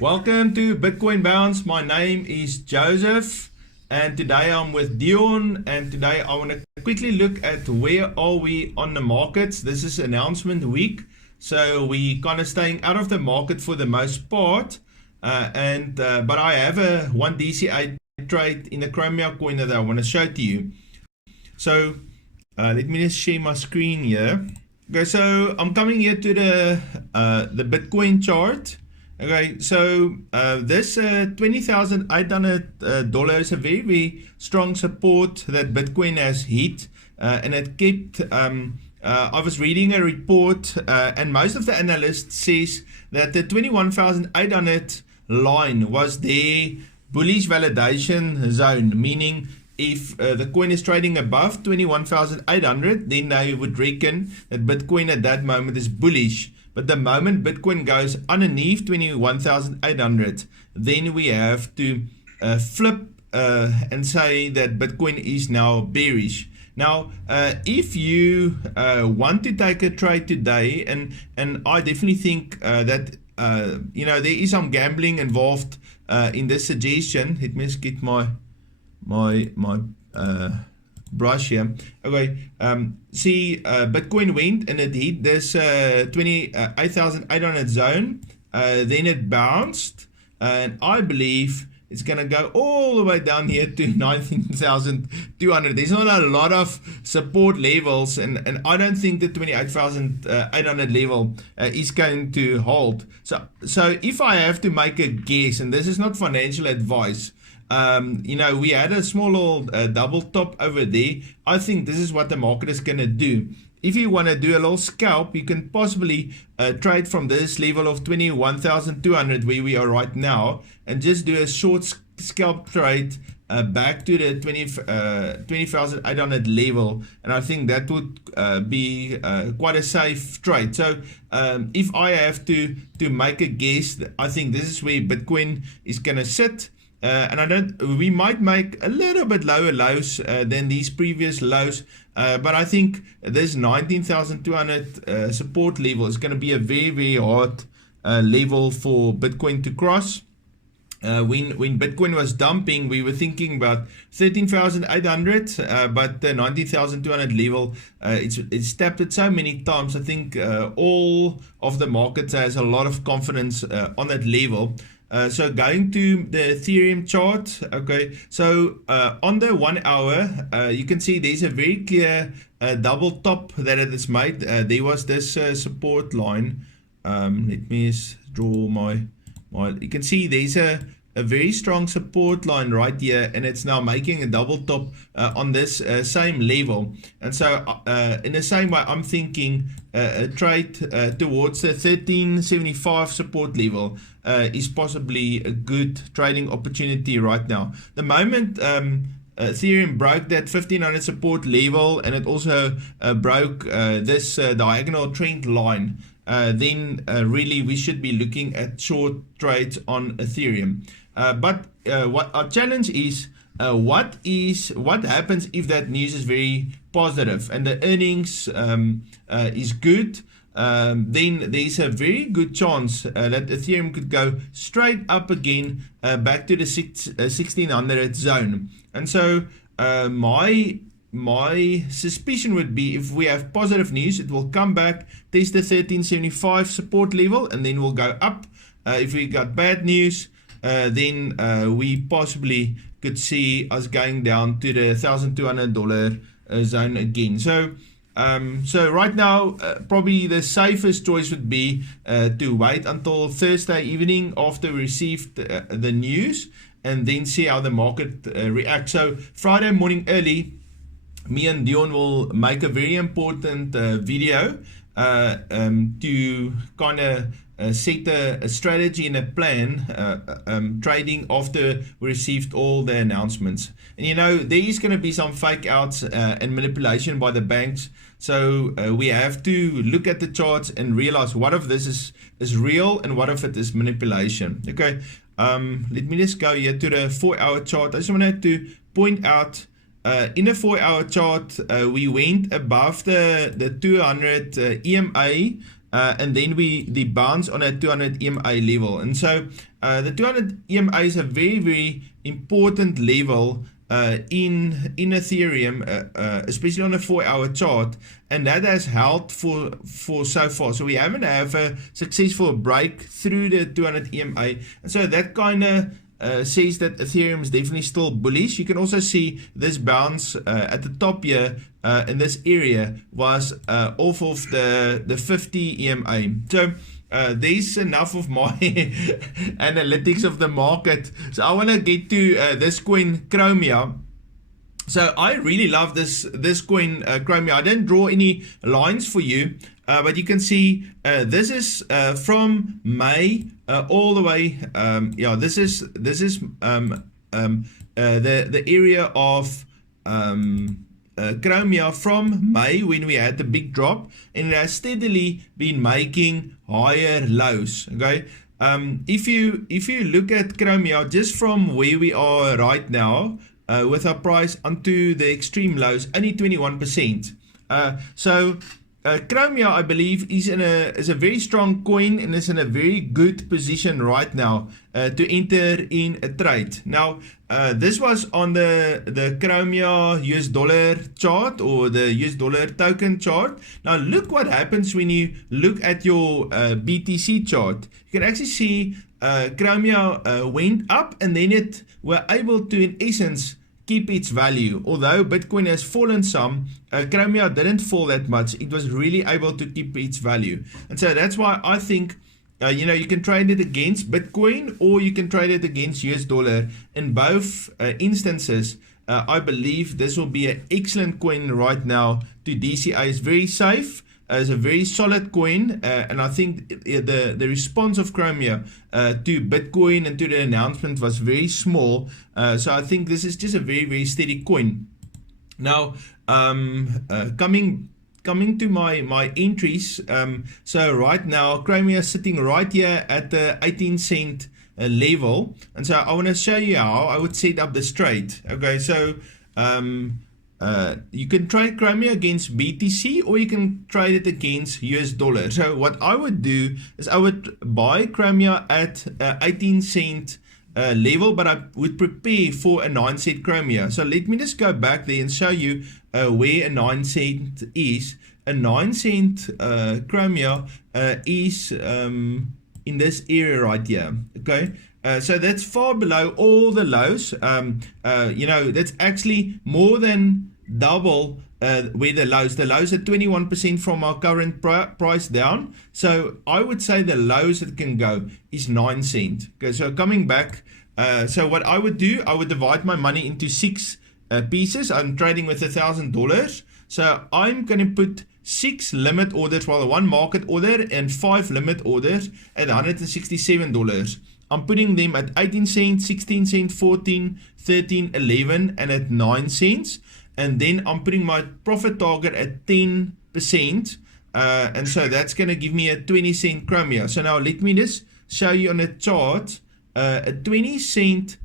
Welcome to Bitcoin Bounce. My name is Joseph, and today I'm with Dion. And today I want to quickly look at where are we on the markets. This is announcement week, so we kind of staying out of the market for the most part. But I have a one DCA trade in the Chromia coin that I want to show to you. So let me just share my screen here. Okay, so I'm coming here to the Bitcoin chart. Okay, so this $20,800 is a very, very strong support that Bitcoin has hit, and it kept. I was reading a report, and most of the analysts says that the 21,800 line was their bullish validation zone, meaning if the coin is trading above 21,800, then they would reckon that Bitcoin at that moment is bullish. But the moment Bitcoin goes underneath 21,800, then we have to flip and say that Bitcoin is now bearish. Now, if you want to take a trade today, and I definitely think that there is some gambling involved in this suggestion. Let me just get my brush here. Okay, see, Bitcoin went and it hit this 28,800 zone, then it bounced, and I believe it's gonna go all the way down here to 19,200. There's not a lot of support levels, and I don't think the 28,800 level is going to hold. So if I have to make a guess, and this is not financial advice, we had a small little double top over there. I think this is what the market is going to do. If you want to do a little scalp, you can possibly trade from this level of 21,200 where we are right now, and just do a short scalp trade back to the 20,800 level, and I think that would be quite a safe trade. So if I have to make a guess, I think this is where Bitcoin is going to sit. And we might make a little bit lower lows than these previous lows, but I think this 19,200 support level is going to be a very, very hard level for Bitcoin to cross. When Bitcoin was dumping, we were thinking about 13,800, but the 19,200 level, it's tapped it so many times. I think all of the market has a lot of confidence on that level. So going to the Ethereum chart, okay, so on the 1 hour, you can see there's a very clear double top that it is made. There was this support line. Let me just draw my, you can see there's a very strong support line right here, and it's now making a double top on this same level. And so in the same way, I'm thinking a trade towards the 1375 support level is possibly a good trading opportunity right now. The moment Ethereum broke that 1500 support level, and it also broke this diagonal trend line, then really we should be looking at short trades on Ethereum. But what our challenge is, what happens if that news is very positive and the earnings is good? Then there's a very good chance that Ethereum could go straight up again back to the 1600 zone. And so my suspicion would be, if we have positive news, it will come back, test the 1375 support level, and then we'll go up. If we got bad news, then we possibly could see us going down to the $1,200 zone again. So right now, probably the safest choice would be to wait until Thursday evening after we received the news, and then see how the market reacts. So Friday morning early, me and Dion will make a very important video to kind of set a strategy and a plan trading after we received all the announcements. And there is going to be some fake outs and manipulation by the banks, so we have to look at the charts and realize what of this is real and what of it is manipulation. Okay, let me just go here to the 4-hour chart. I just wanted to point out, in a 4-hour chart, we went above the 200 EMA, and then the bounce on a 200 EMA level. And so the 200 EMA is a very, very important level in Ethereum, especially on a 4-hour chart, and that has held for so far. So we haven't have a successful break through the 200 EMA, and so that kind of says that Ethereum is definitely still bullish. You can also see this bounce at the top here in this area was off of the 50 EMA. So there's enough of my analytics of the market. So I want to get to this coin Chromia. So I really love this coin Chromia. I didn't draw any lines for you, but you can see this is from May all the way. Yeah, this is the area of Chromia from May when we had the big drop, and it has steadily been making higher lows. Okay, if you look at Chromia just from where we are right now with our price onto the extreme lows, only 21%. So Chromia, I believe, is a very strong coin and is in a very good position right now to enter in a trade. Now, this was on the Chromia US dollar chart or the US dollar token chart. Now, look what happens when you look at your BTC chart. You can actually see Chromia went up and then it were able to, in essence, keep its value. Although Bitcoin has fallen some, Chromia didn't fall that much. It was really able to keep its value. And so that's why I think, you can trade it against Bitcoin or you can trade it against US dollar. In both instances, I believe this will be an excellent coin right now to DCA. It's very safe. It's a very solid coin, and I think the response of Chromia to Bitcoin and to the announcement was very small. So I think this is just a very, very steady coin. Now, coming to my entries. So right now, Chromia is sitting right here at the 18-cent level, and so I want to show you how I would set up this trade. Okay, so you can trade Chromia against BTC or you can trade it against US dollar. So what I would do is I would buy Chromia at 18-cent level, but I would prepare for a 9-cent Chromia. So let me just go back there and show you where a 9-cent is. A 9-cent Chromia is in this area right here. Okay. So that's far below all the lows. That's actually more than double where the lows are 21% from our current price down. So I would say the lows that can go is 9 cents. Okay, so coming back, so what I would do, I would divide my money into 6 pieces. I'm trading with $1,000, so I'm going to put 6 limit orders, well, 1 market order and 5 limit orders at $167. I'm putting them at 18 cents, 16 cents, 14, 13, 11, and at 9 cents. And then I'm putting my profit target at 10%. And so that's going to give me a 20-cent Chromia. So now let me just show you on a chart. A 20-cent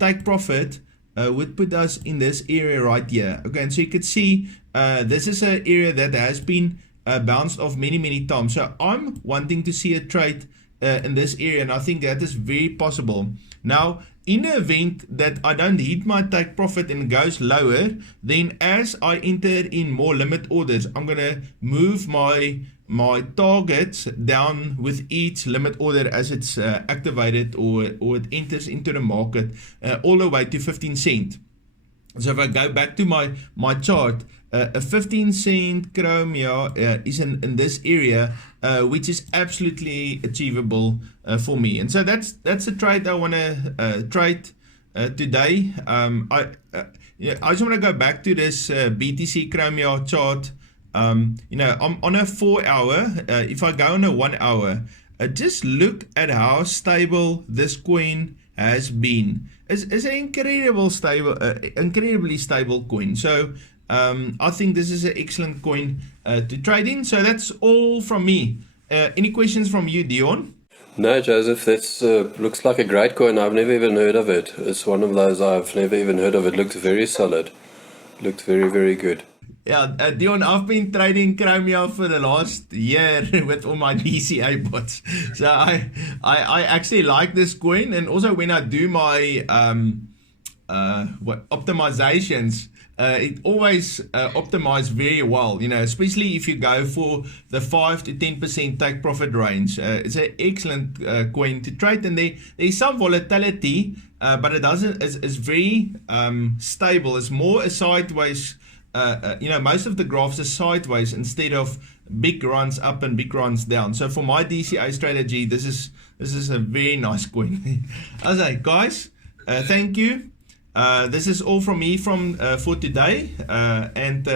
take profit would put us in this area right here. Okay, and so you could see this is an area that has been bounced off many, many times. So I'm wanting to see a trade in this area, and I think that is very possible. Now, in the event that I don't hit my take profit and goes lower, then as I enter in more limit orders, I'm going to move my targets down with each limit order as it's activated or it enters into the market all the way to 15 cents. So if I go back to my chart, a 15-cent Chromia is in this area, which is absolutely achievable for me. And so that's the trade I want to trade today. I just want to go back to this BTC Chromia chart. I'm on a 4-hour. If I go on a 1 hour, just look at how stable this coin has been. It's an incredibly stable coin. So I think this is an excellent coin to trade in. So that's all from me. Any questions from you, Dion? No, Joseph, that looks like a great coin. I've never even heard of it. It's one of those I've never even heard of. It looked very solid. Looked very, very good. Yeah, Dion, I've been trading Chromia for the last year with all my DCA bots. So I actually like this coin, and also when I do my optimizations, it always optimize very well, especially if you go for the 5 to 10% take profit range. It's an excellent coin to trade, and there's some volatility, but it doesn't. It's very stable. It's more a sideways. Most of the graphs are sideways instead of big runs up and big runs down. So for my DCA strategy, this is a very nice coin. Okay, guys, thank you. This is all from me for today, and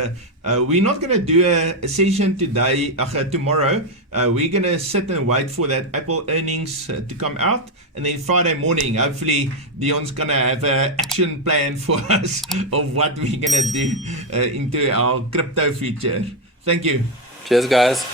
we're not going to do a session tomorrow. We're going to sit and wait for that Apple earnings to come out, and then Friday morning, hopefully Dion's going to have an action plan for us of what we're going to do into our crypto future. Thank you. Cheers, guys.